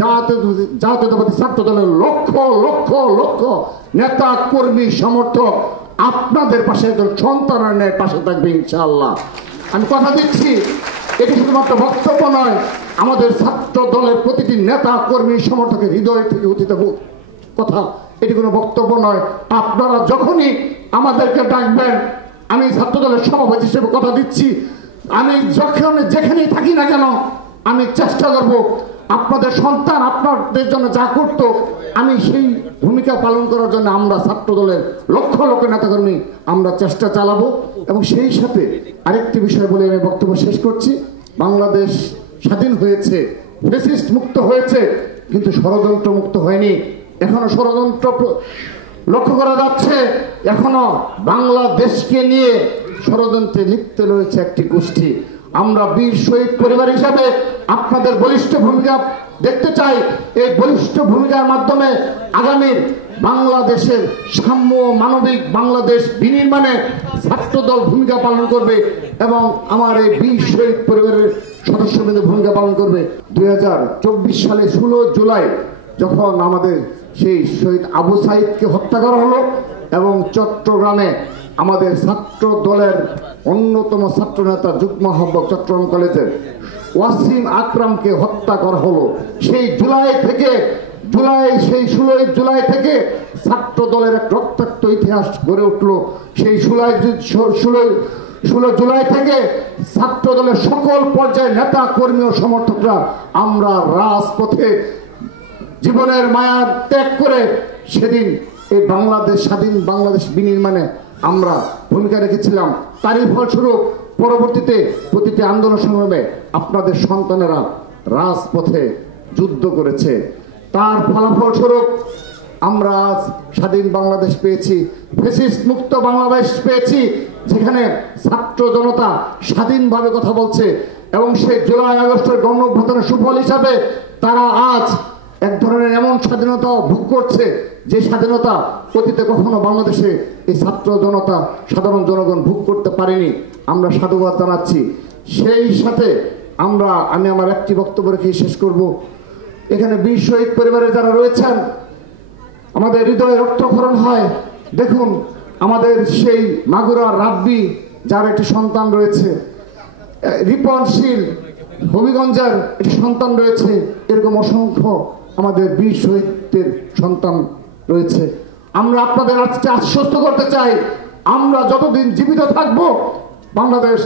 জাতীয়তাবাদী ছাত্র দলের লক্ষ লক্ষ লক্ষ নেতা কর্মী সমর্থক আপনাদের পাশে একজন সন্তানের ন্যায় পাশে থাকবে ইনশাআল্লাহ। আমি কথা দিচ্ছি, এটি শুধুমাত্র বক্তব্য নয়, আমাদের ছাত্র দলের প্রতিটি নেতা কর্মী সমর্থকের হৃদয় থেকে উঠিত কথা, এটি কোনো বক্তব্য নয়। আপনারা যখনই আমাদেরকে ডাকবেন, আমি ছাত্র দলের সভাপতি হিসেবে কথা দিচ্ছি, আমি যেখানেই থাকি না কেন আমি চেষ্টা করব আপনাদের সন্তান আপনাদের জন্য যা করত আমি সেই ভূমিকা পালন করার জন্য আমরা ছাত্র দলের লক্ষ লক্ষ নেতাকর্মী আমরা চেষ্টা চালাবো। এবং সেই সাথে আরেকটি বিষয় বলে আমি বক্তব্য শেষ করছি, বাংলাদেশ স্বাধীন হয়েছে, ফ্যাসিস্ট মুক্ত হয়েছে, কিন্তু ষড়যন্ত্র মুক্ত হয়নি। এখনো ষড়যন্ত্র লক্ষ্য করা যাচ্ছে, এখনো বাংলাদেশকে নিয়ে ষড়যন্ত্রে লিপ্ত রয়েছে একটি গোষ্ঠী। আমরা বীর শহীদ পরিবার হিসাবে আপনাদের বলিষ্ঠ ভূমিকা দেখতে চাই। এই বলিষ্ঠ ভূমিকার মাধ্যমে আগামীর বাংলাদেশের সাম্য মানবিক বাংলাদেশ বিনির্মাণে ছাত্রদল ভূমিকা পালন করবে এবং আমার এই বীর শহীদ পরিবারের সদস্যবৃন্দ ভূমিকা পালন করবে। 2024 সালে 16 জুলাই যখন আমাদের সেই শহীদ আবু সাইদকে হত্যা করা হলো এবং চট্টগ্রামে আমাদের ছাত্র দলের অন্যতম ছাত্র নেতা যুগ্ম আহ্বায়ক চট্টগ্রাম কলেজের ওয়াসিম আকরামকে হত্যা করা হলো, সেই 16 জুলাই থেকে ছাত্র দলের এক রক্তাক্ত ইতিহাস গড়ে উঠলো। সেই 16 জুলাই থেকে ছাত্র দলের সকল পর্যায়ের নেতা কর্মী ও সমর্থকরা আমরা রাজপথে জীবনের মায়া ত্যাগ করে সেদিন এই বাংলাদেশ স্বাধীন বাংলাদেশ বিনির্মাণে আমরা ভূমিকা রেখেছিলাম। তারই ফলস্বরূপ পরবর্তীতে প্রতিটি আন্দোলন সংগ্রামে আপনাদের সন্তানেরা রাজপথে যুদ্ধ করেছে। তার ফলাফল স্বরূপ আমরা আজ স্বাধীন বাংলাদেশ পেয়েছি, ফ্যাসিস্ট মুক্ত বাংলাদেশ পেয়েছি, যেখানে ছাত্র জনতা স্বাধীনভাবে কথা বলছে এবং সেই জুলাই আগস্টের গণ অভ্যুত্থানের সুফল হিসাবে তারা আজ এক ধরনের এমন স্বাধীনতা ভোগ করছে যে স্বাধীনতা অতীতে কখনো বাংলাদেশে এই ছাত্র জনতা সাধারণ জনগণ ভোগ করতে পারেনি। আমরা সাধুবাদ জানাচ্ছি। সেই সাথে আমি আমার একটি বক্তব্য রেখে শেষ করব। এখানে বীর শহীদ পরিবারের যারা রয়েছেন, আমাদের হৃদয়ে রক্তক্ষরণ হয়। দেখুন, আমাদের সেই মাগুরা রাব্বি যার একটি সন্তান রয়েছে, রিপনশীল হবিগঞ্জের একটি সন্তান রয়েছে, এরকম অসংখ্য আমাদের বীর শহীদদের সন্তান রয়েছে। আমরা আপনাদের আজকে আশ্বস্ত করতে চাই, আমরা যতদিন জীবিত থাকবো বাংলাদেশ